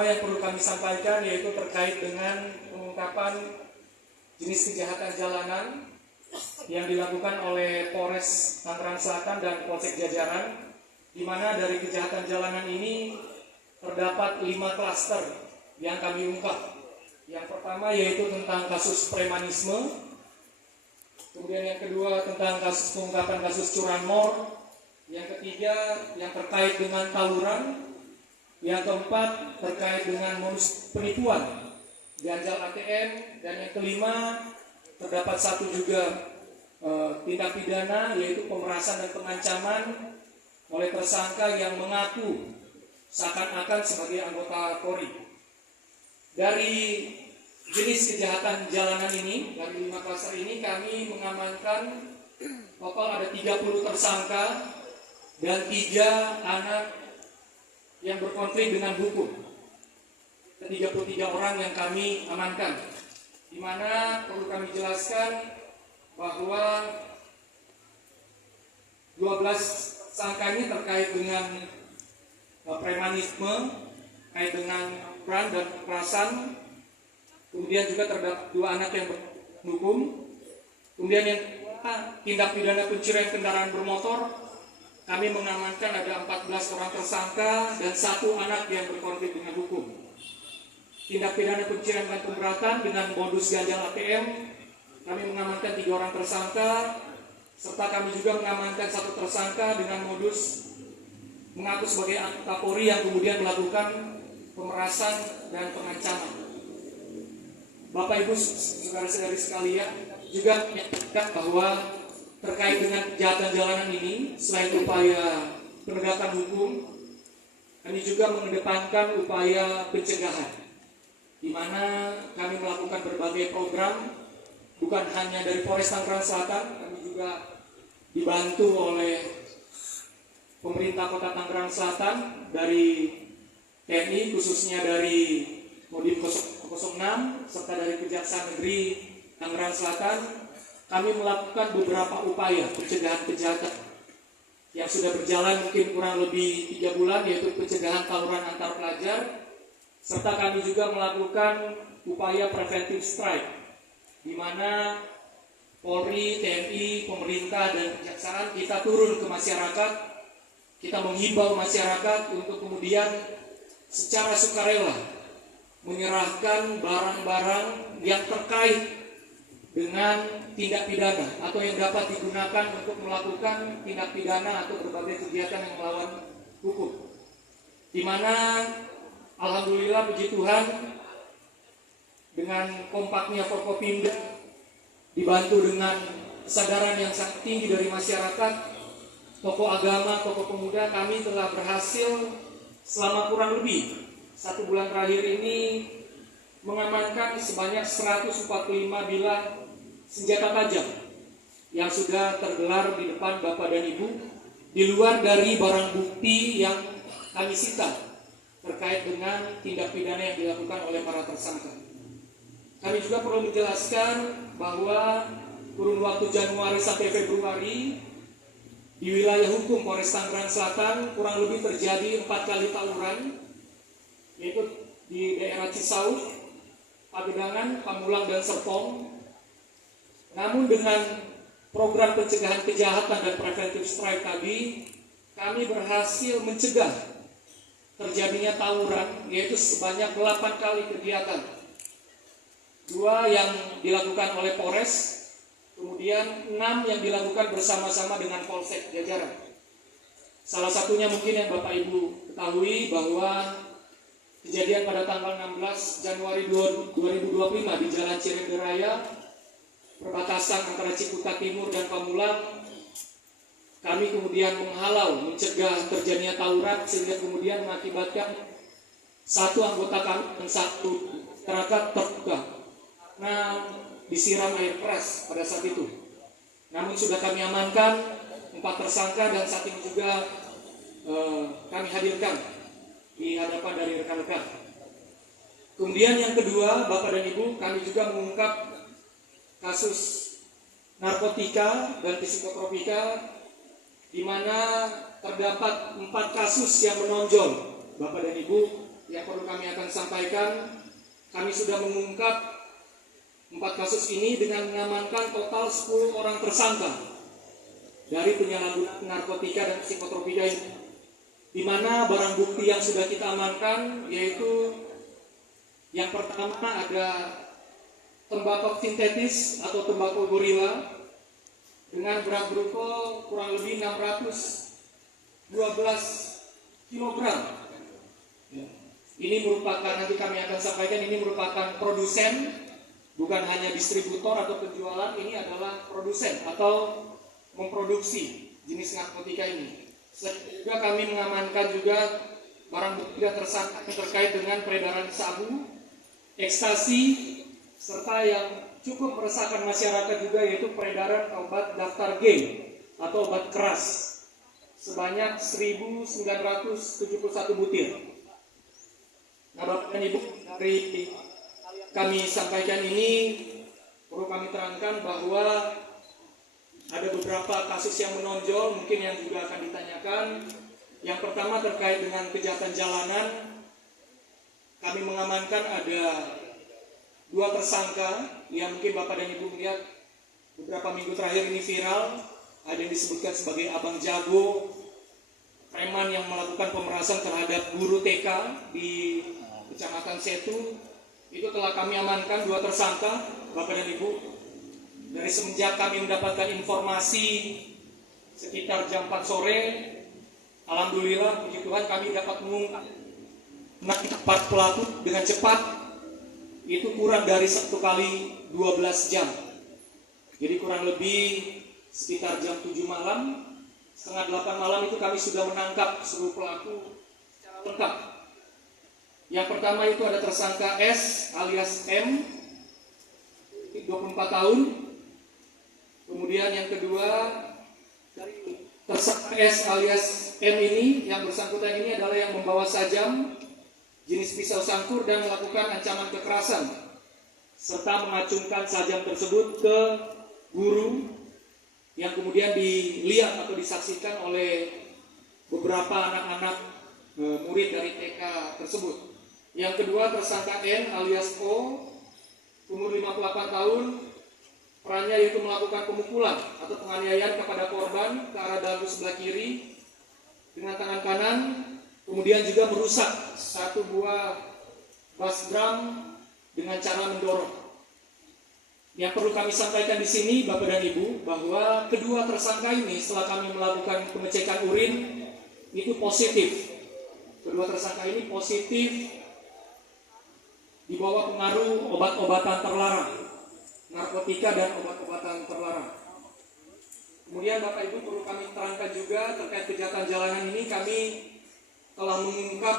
pertama yang perlu kami sampaikan yaitu terkait dengan pengungkapan jenis kejahatan jalanan yang dilakukan oleh Polres Tangerang Selatan dan Polsek Jajaran, di mana dari kejahatan jalanan ini terdapat 5 klaster yang kami ungkap. Yang pertama yaitu tentang kasus premanisme, kemudian yang kedua tentang kasus pengungkapan kasus curanmor, yang ketiga yang terkait dengan tawuran, yang keempat terkait dengan modus penipuan ganjal ATM, dan yang kelima terdapat satu juga tindak pidana yaitu pemerasan dan pengancaman oleh tersangka yang mengaku seakan-akan sebagai anggota Polri. Dari jenis kejahatan jalanan ini, dari 5 klaster ini kami mengamankan total ada 30 tersangka dan 3 anak yang berkonflik dengan hukum. 33 orang yang kami amankan, di mana perlu kami jelaskan bahwa 12 tersangka ini terkait dengan premanisme, terkait dengan peran dan kekerasan. Kemudian juga terdapat 2 anak yang berhukum. Kemudian yang tindak pidana pencurian kendaraan bermotor, kami mengamankan ada 14 orang tersangka dan 1 anak yang berkonflik dengan hukum. Tindak pidana pencurian dan pemberatan dengan modus ganjal ATM, kami mengamankan 3 orang tersangka, serta kami juga mengamankan 1 tersangka dengan modus mengaku sebagai anggota Polri yang kemudian melakukan pemerasan dan pengancaman. Bapak Ibu saudara-saudari sekalian, juga menyatakan bahwa terkait dengan kejahatan jalanan ini, selain upaya penegakan hukum, kami juga mengedepankan upaya pencegahan, di mana kami melakukan berbagai program, bukan hanya dari Polres Tangerang Selatan, kami juga dibantu oleh pemerintah Kota Tangerang Selatan, dari TNI, khususnya dari Kodim 006, serta dari Kejaksaan Negeri Tangerang Selatan. Kami melakukan beberapa upaya pencegahan kejahatan yang sudah berjalan mungkin kurang lebih 3 bulan, yaitu pencegahan tawuran antar pelajar, serta kami juga melakukan upaya preventive strike, di mana Polri, TNI, pemerintah, dan kejaksaan kita turun ke masyarakat, kita menghimbau masyarakat untuk kemudian secara sukarela menyerahkan barang-barang yang terkait dengan tindak pidana atau yang dapat digunakan untuk melakukan tindak pidana atau berbagai kegiatan yang melawan hukum. Di mana alhamdulillah puji Tuhan, dengan kompaknya Forkopimda dibantu dengan kesadaran yang sangat tinggi dari masyarakat, tokoh agama, tokoh pemuda, kami telah berhasil selama kurang lebih 1 bulan terakhir ini mengamankan sebanyak 145 bilah senjata tajam yang sudah tergelar di depan Bapak dan Ibu, di luar dari barang bukti yang kami sita terkait dengan tindak pidana yang dilakukan oleh para tersangka. Kami juga perlu menjelaskan bahwa kurun waktu Januari sampai Februari di wilayah hukum Polres Tangerang Selatan kurang lebih terjadi 4 kali tawuran, yaitu di daerah Cisauk, Pagedangan, Pamulang, dan Serpong. Namun dengan program pencegahan kejahatan dan preventive strike tadi, kami berhasil mencegah terjadinya tawuran, yaitu sebanyak 8 kali kegiatan. 2 yang dilakukan oleh Polres, kemudian 6 yang dilakukan bersama-sama dengan Polsek Jajaran. Salah satunya mungkin yang Bapak Ibu ketahui bahwa kejadian pada tanggal 16 Januari 2025 di Jalan Cirende Raya, perbatasan antara Ciputat Timur dan Pamulang, kami kemudian menghalau, mencegah terjadinya tawuran, sehingga kemudian mengakibatkan 1 anggota kami dan 1 masyarakat terluka karena disiram air keras pada saat itu. Namun sudah kami amankan 4 tersangka dan saat ini juga kami hadirkan di hadapan dari rekan-rekan. Kemudian yang kedua, Bapak dan Ibu, kami juga mengungkap kasus narkotika dan psikotropika, di mana terdapat 4 kasus yang menonjol, Bapak dan Ibu, yang perlu kami akan sampaikan, kami sudah mengungkap 4 kasus ini dengan mengamankan total 10 orang tersangka dari penyalahgunaan narkotika dan psikotropika ini, di mana barang bukti yang sudah kita amankan yaitu yang pertama ada tembakau sintetis atau tembakau gorila dengan berat brutto kurang lebih 612 kilogram. Ini merupakan, nanti kami akan sampaikan, ini merupakan produsen, bukan hanya distributor atau penjualan, ini adalah produsen atau memproduksi jenis narkotika ini. Juga kami mengamankan juga barang bukti tersangka terkait dengan peredaran sabu, ekstasi, serta yang cukup meresahkan masyarakat juga yaitu peredaran obat daftar G atau obat keras sebanyak 1.971 butir. Nah, Bapak dan Ibu, dari kami sampaikan ini perlu kami terangkan bahwa ada beberapa kasus yang menonjol mungkin yang juga akan ditanyakan. Yang pertama terkait dengan kejahatan jalanan, kami mengamankan ada 2 tersangka yang mungkin Bapak dan Ibu melihat beberapa minggu terakhir ini viral. Ada yang disebutkan sebagai Abang Jago, preman yang melakukan pemerasan terhadap guru TK di Kecamatan Setu. Itu telah kami amankan 2 tersangka, Bapak dan Ibu. Dari semenjak kami mendapatkan informasi sekitar jam 4 sore, alhamdulillah puji Tuhan kami dapat mengungkap 4 pelaku dengan cepat. Itu kurang dari 1 kali 12 jam. Jadi kurang lebih sekitar jam 7 malam, setengah 8 malam itu kami sudah menangkap seluruh pelaku secara lengkap. Yang pertama itu ada tersangka S alias M, 24 tahun. Kemudian yang kedua, tersangka S alias M ini, yang bersangkutan ini adalah yang membawa sajam jenis pisau sangkur dan melakukan ancaman kekerasan, serta mengacungkan sajam tersebut ke guru yang kemudian dilihat atau disaksikan oleh beberapa anak-anak murid dari TK tersebut. Yang kedua tersangka N alias O, umur 58 tahun, perannya yaitu melakukan pemukulan atau penganiayaan kepada korban ke arah dagu sebelah kiri dengan tangan kanan, kemudian juga merusak 1 buah bass drum dengan cara mendorong. Yang perlu kami sampaikan di sini, Bapak dan Ibu, bahwa kedua tersangka ini setelah kami melakukan pengecekan urin itu positif. Kedua tersangka ini positif di bawah pengaruh obat-obatan terlarang, narkotika dan obat-obatan terlarang. Kemudian Bapak Ibu perlu kami terangkan juga terkait kejahatan jalanan ini, kami telah mengungkap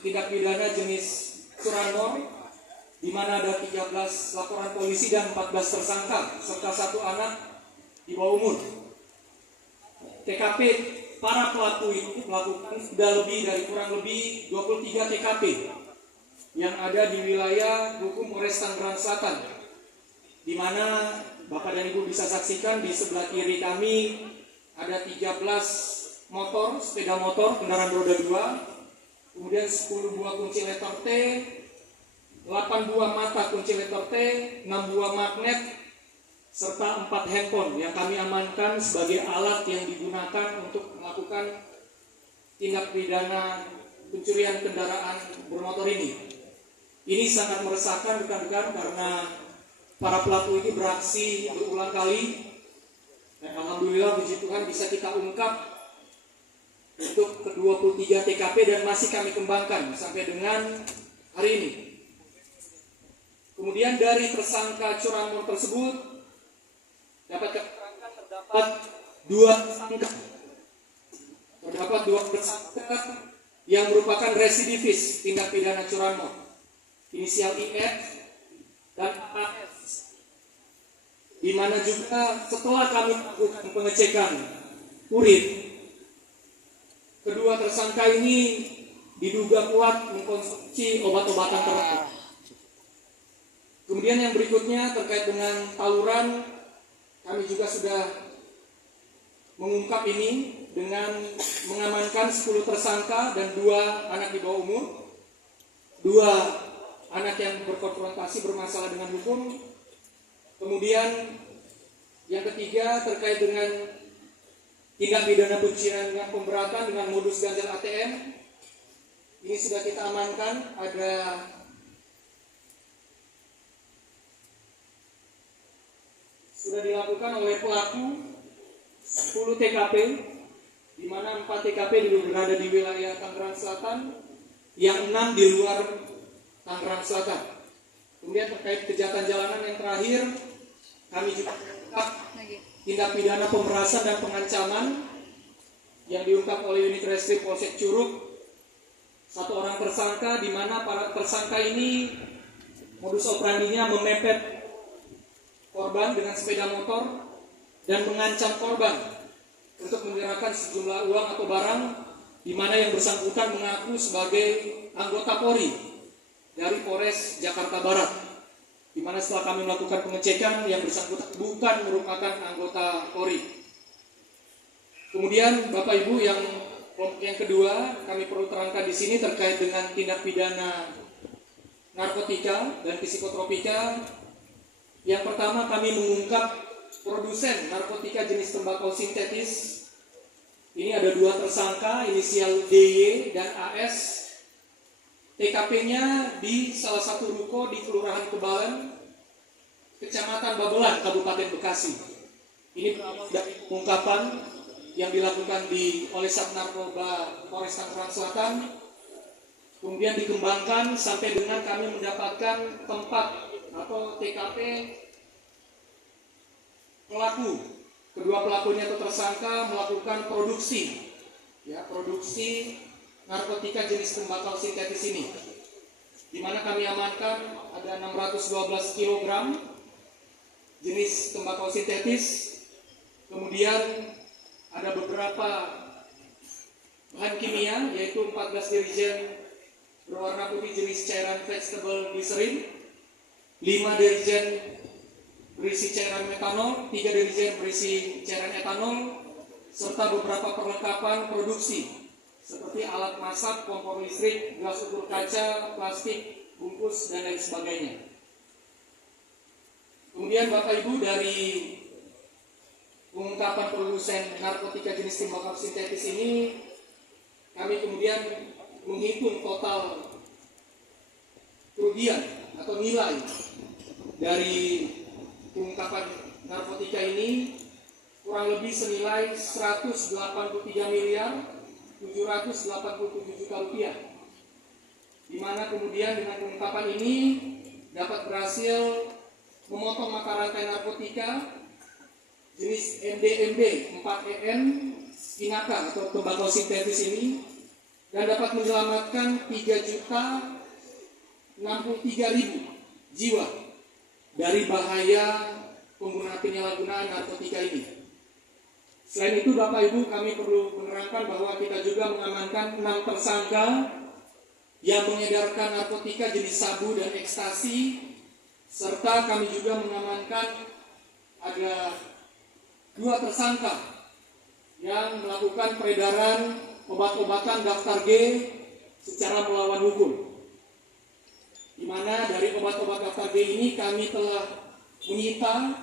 tindak pidana jenis curanmor, di mana ada 13 laporan polisi dan 14 tersangka serta 1 anak di bawah umur. TKP para pelaku ini melakukan sudah lebih dari kurang lebih 23 TKP yang ada di wilayah hukum Polres Tangerang Selatan, di mana Bapak dan Ibu bisa saksikan di sebelah kiri kami ada 13 motor, sepeda motor, kendaraan roda 2, kemudian 10 buah kunci letter T, 8 buah mata kunci letter T, 6 buah magnet, serta 4 handphone yang kami amankan sebagai alat yang digunakan untuk melakukan tindak pidana pencurian kendaraan bermotor ini. Ini sangat meresahkan rekan-rekan karena para pelaku ini beraksi berulang kali, dan alhamdulillah puji Tuhan bisa kita ungkap untuk ke-23 TKP dan masih kami kembangkan sampai dengan hari ini. Kemudian dari tersangka curanmor tersebut dapat keterangan terdapat 2 tersangka. Terdapat 2 tersangka yang merupakan residivis tindak pidana curanmor, inisial IF dan AS, di mana juga setelah kami melakukan pengecekan urin, kedua tersangka ini diduga kuat mengkonsumsi obat-obatan terlarang. Kemudian yang berikutnya terkait dengan tawuran, kami juga sudah mengungkap ini dengan mengamankan 10 tersangka dan 2 anak di bawah umur 2 anak yang berkonfrontasi bermasalah dengan hukum. Kemudian yang ketiga terkait dengan tindak pidana pencurian dengan pemberatan dengan modus ganjal ATM. Ini sudah kita amankan, sudah dilakukan oleh pelaku 10 TKP, di mana 4 TKP berada di wilayah Tangerang Selatan, yang 6 di luar Tangerang Selatan. Kemudian terkait kejahatan jalanan yang terakhir, kami juga tindak pidana pemerasan dan pengancaman yang diungkap oleh unit reskrim Polsek Curug. 1 orang tersangka, di mana para tersangka ini modus operandinya memepet korban dengan sepeda motor dan mengancam korban untuk menyerahkan sejumlah uang atau barang, di mana yang bersangkutan mengaku sebagai anggota Polri dari Polres Jakarta Barat, di mana setelah kami melakukan pengecekan yang bersangkutan bukan merupakan anggota Polri. Kemudian Bapak Ibu, yang kedua kami perlu terangkan di sini terkait dengan tindak pidana narkotika dan psikotropika. Yang pertama, kami mengungkap produsen narkotika jenis tembakau sintetis. Ini ada 2 tersangka, inisial DY dan AS. TKP-nya di salah satu ruko di Kelurahan Kebalan, Kecamatan Babelan, Kabupaten Bekasi. Ini dari pengungkapan yang dilakukan oleh Sat Narkoba Polres Tangerang Selatan, kemudian dikembangkan sampai dengan kami mendapatkan tempat atau TKP pelaku. Kedua pelakunya atau tersangka melakukan produksi narkotika jenis tembakau sintetis ini, di mana kami amankan ada 612 kg jenis tembakau sintetis. Kemudian ada beberapa bahan kimia, yaitu 14 dirigen berwarna putih jenis cairan vegetable glycerin, 5 dirigen berisi cairan metanol, 3 dirigen berisi cairan etanol, serta beberapa perlengkapan produksi seperti alat masak, kompor listrik, gelas ukur kaca, plastik, bungkus, dan lain sebagainya. Kemudian Bapak Ibu, dari pengungkapan produsen narkotika jenis tembakau sintetis ini, kami kemudian menghitung total kerugian atau nilai dari pengungkapan narkotika ini kurang lebih senilai 183.787 juta rupiah, di mana kemudian dengan pengungkapan ini dapat berhasil memotong mata rantai narkotika jenis MDMB 4EN Inaka atau tembakau sintetis ini, dan dapat menyelamatkan 3.063.000 jiwa dari bahaya penggunaan penyalahgunaan narkotika ini. Selain itu Bapak Ibu, kami perlu menerangkan bahwa kita juga mengamankan 6 tersangka yang mengedarkan narkotika jenis sabu dan ekstasi, serta kami juga mengamankan ada 2 tersangka yang melakukan peredaran obat-obatan daftar G secara melawan hukum, di mana dari obat-obat daftar G ini kami telah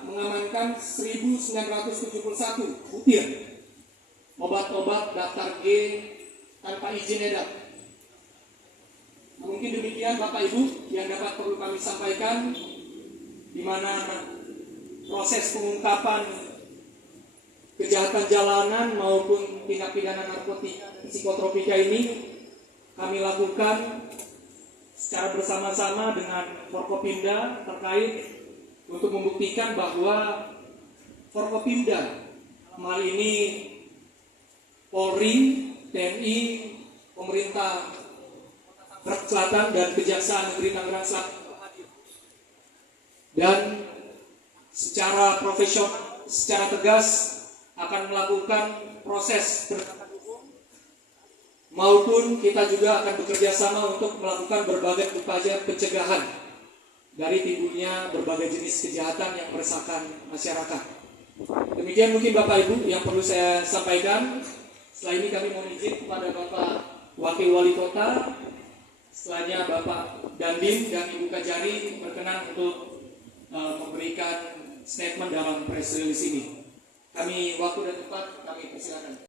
mengamankan 1.971 butir obat-obat daftar G tanpa izin edar. Mungkin demikian Bapak Ibu yang dapat perlu kami sampaikan, di mana proses pengungkapan kejahatan jalanan maupun tindak pidana narkotika psikotropika ini kami lakukan secara bersama-sama dengan Forkopimda terkait untuk membuktikan bahwa Forkopimda, hal ini Polri, TNI, pemerintah Selatan dan Kejaksaan Negeri Tangerang Selatan, dan secara profesional, secara tegas akan melakukan proses penegakan hukum, maupun kita juga akan bekerja sama untuk melakukan berbagai upaya pencegahan dari timbulnya berbagai jenis kejahatan yang meresahkan masyarakat. Demikian mungkin Bapak Ibu yang perlu saya sampaikan. Setelah ini kami mohon izin kepada Bapak Wakil Wali Kota Setelahnya Bapak Dandim dan Ibu Kajari berkenan untuk memberikan statement dalam press release ini. Waktu dan tempat kami persilakan.